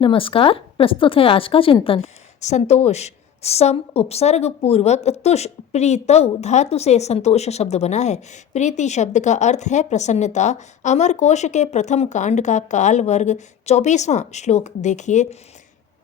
नमस्कार। प्रस्तुत है आज का चिंतन। संतोष। सम उपसर्ग पूर्वक तुष प्रीतौ धातु से संतोष शब्द बना है। प्रीति शब्द का अर्थ है प्रसन्नता। अमर कोश के प्रथम कांड का काल वर्ग 24वां श्लोक देखिए।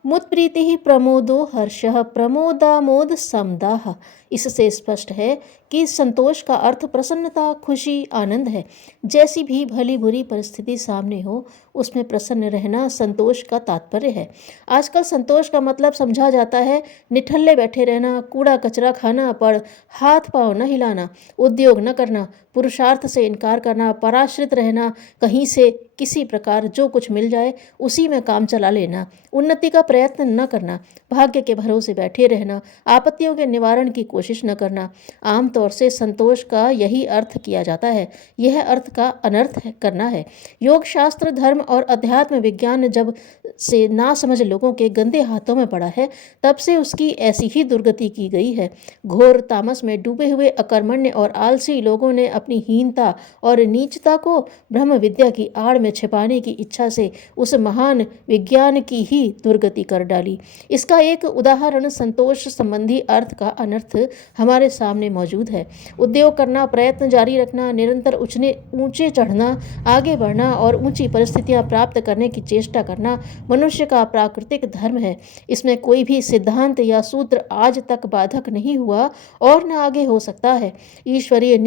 मुत्प्रीति ही प्रमोदो हर्षः प्रमोदामोद समदाह। इससे स्पष्ट है कि संतोष का अर्थ प्रसन्नता, खुशी, आनंद है। जैसी भी भली बुरी परिस्थिति सामने हो उसमें प्रसन्न रहना संतोष का तात्पर्य है। आजकल संतोष का मतलब समझा जाता है निठल्ले बैठे रहना, कूड़ा कचरा खाना, पर हाथ पांव न हिलाना, उद्योग न करना, पुरुषार्थ से इनकार करना, पराश्रित रहना, कहीं से किसी प्रकार जो कुछ मिल जाए उसी में काम चला लेना, उन्नति का प्रयत्न न करना, भाग्य के भरोसे बैठे रहना, आपत्तियों के निवारण की कोशिश न करना। आमतौर से संतोष का यही अर्थ किया जाता है। यह अर्थ का अनर्थ करना है। योग शास्त्र, धर्म और अध्यात्म विज्ञान जब से नासमझ लोगों के गंदे हाथों में पड़ा है तब से उसकी ऐसी ही दुर्गति की गई है। घोर तामस में डूबे हुए अकर्मण्य और आलसी लोगों ने अपनी हीनता और नीचता को ब्रह्म विद्या की आड़ में छिपाने की इच्छा से उस महान विज्ञान की ही दुर्गति कर डाली। इसका एक उदाहरण संतोष संबंधी अर्थ का अनर्थ हमारे सामने मौजूद है। उद्योग करना, प्रयत्न जारी रखना, निरंतर ऊंचे चढ़ना, आगे बढ़ना और ऊंची परिस्थितियां प्राप्त करने की चेष्टा करना मनुष्य का प्राकृतिक धर्म है। इसमें कोई भी सिद्धांत या सूत्र आज तक बाधक नहीं हुआ और न आगे हो सकता है। ईश्वरीय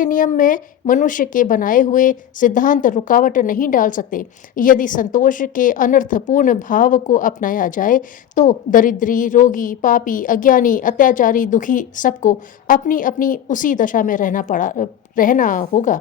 नियम में मनुष्य के बनाए हुए सिद्धांत रुकावट नहीं डाल सकते। यदि संतोष के अनर्थपूर्ण भाव को अपनाया जाए तो दरिद्री, रोगी, पापी, अज्ञानी, अत्याचारी, दुखी सबको अपनी अपनी उसी दशा में रहना होगा।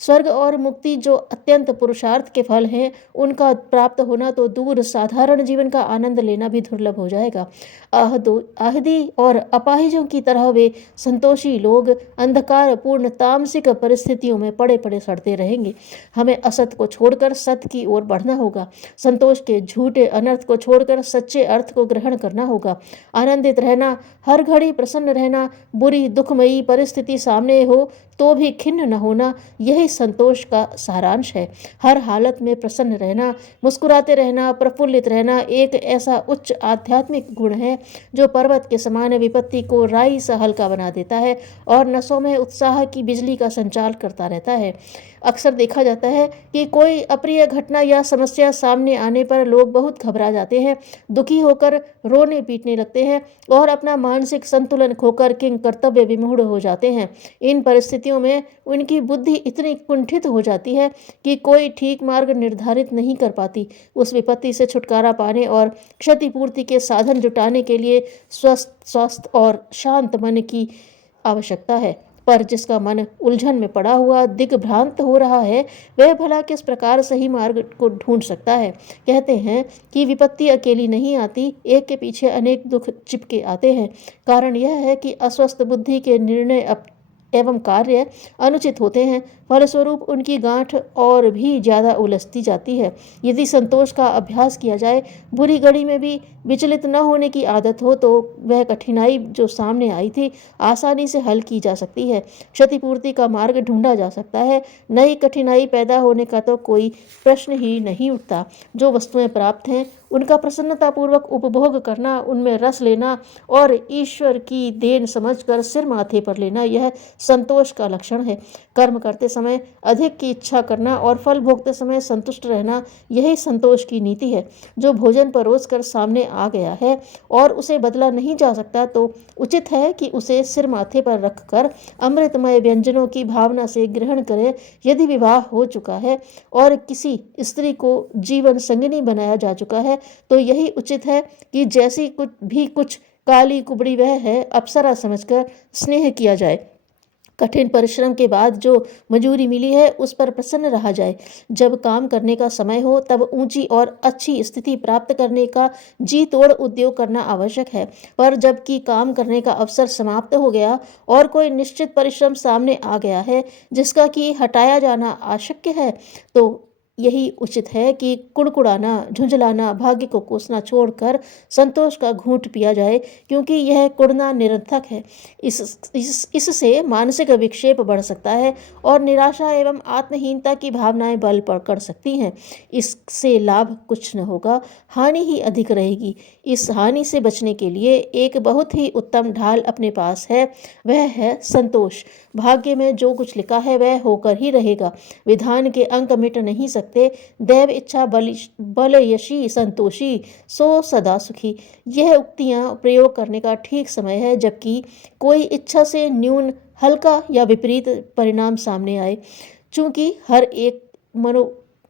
स्वर्ग और मुक्ति जो अत्यंत पुरुषार्थ के फल हैं उनका प्राप्त होना तो दूर, साधारण जीवन का आनंद लेना भी दुर्लभ हो जाएगा। आहदी और अपाहिजों की तरह वे संतोषी लोग अंधकार पूर्ण तामसिक परिस्थितियों में पड़े पड़े सड़ते रहेंगे। हमें असत को छोड़कर सत्य की ओर बढ़ना होगा। संतोष के झूठे अनर्थ को छोड़कर सच्चे अर्थ को ग्रहण करना होगा। आनंदित रहना, हर घड़ी प्रसन्न रहना, बुरी दुखमयी परिस्थिति सामने हो तो भी खिन्न न होना, यही संतोष का सारांश है। हर हालत में प्रसन्न रहना, मुस्कुराते रहना, प्रफुल्लित रहना एक ऐसा उच्च आध्यात्मिक गुण है जो पर्वत के समान विपत्ति को राई सा हल्का बना देता है और नसों में उत्साह की बिजली का संचार करता रहता है। अक्सर देखा जाता है कि कोई अप्रिय घटना या समस्या सामने आने पर लोग बहुत घबरा जाते हैं, दुखी होकर रोने पीटने लगते हैं और अपना मानसिक संतुलन खोकर किंग कर्तव्य विमूढ़ हो जाते हैं। इन परिस्थितियों में उनकी बुद्धि इतनी कुंठित हो जाती है कि कोई ठीक मार्ग निर्धारित नहीं कर पाती। उस विपत्ति से छुटकारा पाने और क्षतिपूर्ति के साधन जुटाने के लिए स्वस्थ और शांत मन की आवश्यकता है। पर जिसका मन उलझन में पड़ा हुआ दिग्भ्रांत हो रहा है वह भला किस प्रकार सही मार्ग को ढूंढ सकता है। कहते हैं कि विपत्ति अकेली नहीं आती, एक के पीछे अनेक दुख चिपके आते हैं। कारण यह है कि अस्वस्थ बुद्धि के निर्णय एवं कार्य अनुचित होते हैं। फलस्वरूप उनकी गांठ और भी ज़्यादा उलझती जाती है। यदि संतोष का अभ्यास किया जाए, बुरी घड़ी में भी विचलित न होने की आदत हो तो वह कठिनाई जो सामने आई थी आसानी से हल की जा सकती है। क्षतिपूर्ति का मार्ग ढूंढा जा सकता है। नई कठिनाई पैदा होने का तो कोई प्रश्न ही नहीं उठता। जो वस्तुएं प्राप्त हैं उनका प्रसन्नतापूर्वक उपभोग करना, उनमें रस लेना और ईश्वर की देन समझकर सिर माथे पर लेना, यह संतोष का लक्षण है। कर्म करते समय अधिक की इच्छा करना और फल भोगते समय संतुष्ट रहना, यही संतोष की नीति है। जो भोजन परोस कर सामने आ गया है और उसे बदला नहीं जा सकता तो उचित है कि उसे सिर माथे पर रखकर अमृतमय व्यंजनों की भावना से ग्रहण करें। यदि विवाह हो चुका है और किसी स्त्री को जीवन संगिनी बनाया जा चुका है तो यही उचित है कि जैसी कुछ काली कुबड़ी वह है, अप्सरा समझकर स्नेह किया जाए। कठिन परिश्रम के बाद जो मजूरी मिली है उस पर प्रसन्न रहा जाए। जब काम करने का समय हो तब ऊंची और अच्छी स्थिति प्राप्त करने का जी तोड़ उद्योग करना आवश्यक है। पर जबकि काम करने का अवसर समाप्त हो गया और कोई निश्चित परिश्रम सामने आ गया है जिसका कि हटाया जाना आवश्यक है तो यही उचित है कि कुड़कुड़ाना, झुंझलाना, भाग्य को कोसना छोड़कर संतोष का घूंट पिया जाए, क्योंकि यह कुड़ना निरर्थक है। इससे मानसिक विक्षेप बढ़ सकता है और निराशा एवं आत्महीनता की भावनाएं बल पकड़ सकती हैं। इससे लाभ कुछ न होगा, हानि ही अधिक रहेगी। इस हानि से बचने के लिए एक बहुत ही उत्तम ढाल अपने पास है, वह है संतोष। भाग्य में जो कुछ लिखा है वह होकर ही रहेगा। विधान के अंक मिट नहीं सकते। दैव इच्छा बलयशी संतोषी सो सदा सुखी। यह उक्तियां प्रयोग करने का ठीक समय है जबकि कोई इच्छा से न्यून, हल्का या विपरीत परिणाम सामने आए। चूंकि हर एक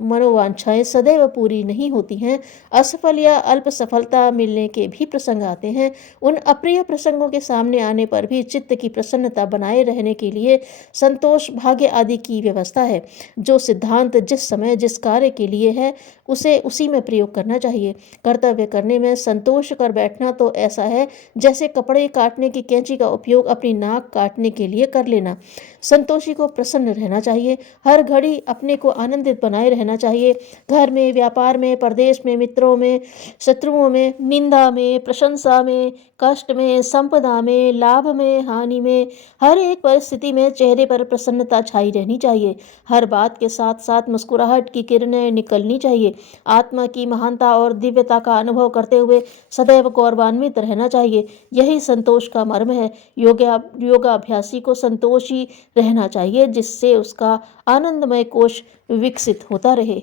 मनोवांछाएं सदैव पूरी नहीं होती हैं, असफल या अल्प सफलता मिलने के भी प्रसंग आते हैं। उन अप्रिय प्रसंगों के सामने आने पर भी चित्त की प्रसन्नता बनाए रहने के लिए संतोष, भाग्य आदि की व्यवस्था है। जो सिद्धांत जिस समय जिस कार्य के लिए है उसे उसी में प्रयोग करना चाहिए। कर्तव्य करने में संतोष कर बैठना तो ऐसा है जैसे कपड़े काटने की कैंची का उपयोग अपनी नाक काटने के लिए कर लेना। संतोषी को प्रसन्न रहना चाहिए, हर घड़ी अपने को आनंदित बनाए रहना चाहिए। घर में, व्यापार में, परदेश में, मित्रों में, शत्रुओं में, निंदा में, प्रशंसा में, कष्ट में, संपदा में, लाभ में, हानि में, हर एक परिस्थिति में चेहरे पर प्रसन्नता छाई रहनी चाहिए। हर बात के साथ साथ मुस्कुराहट की किरणें निकलनी चाहिए। आत्मा की महानता और दिव्यता का अनुभव करते हुए सदैव गौरवान्वित रहना चाहिए। यही संतोष का मर्म है। योगाभ्यासी को संतोषी रहना चाहिए, जिससे उसका आनंदमय कोश विकसित होता रहे।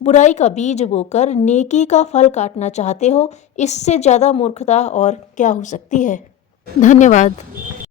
बुराई का बीज बोकर नेकी का फल काटना चाहते हो, इससे ज़्यादा मूर्खता और क्या हो सकती है। धन्यवाद।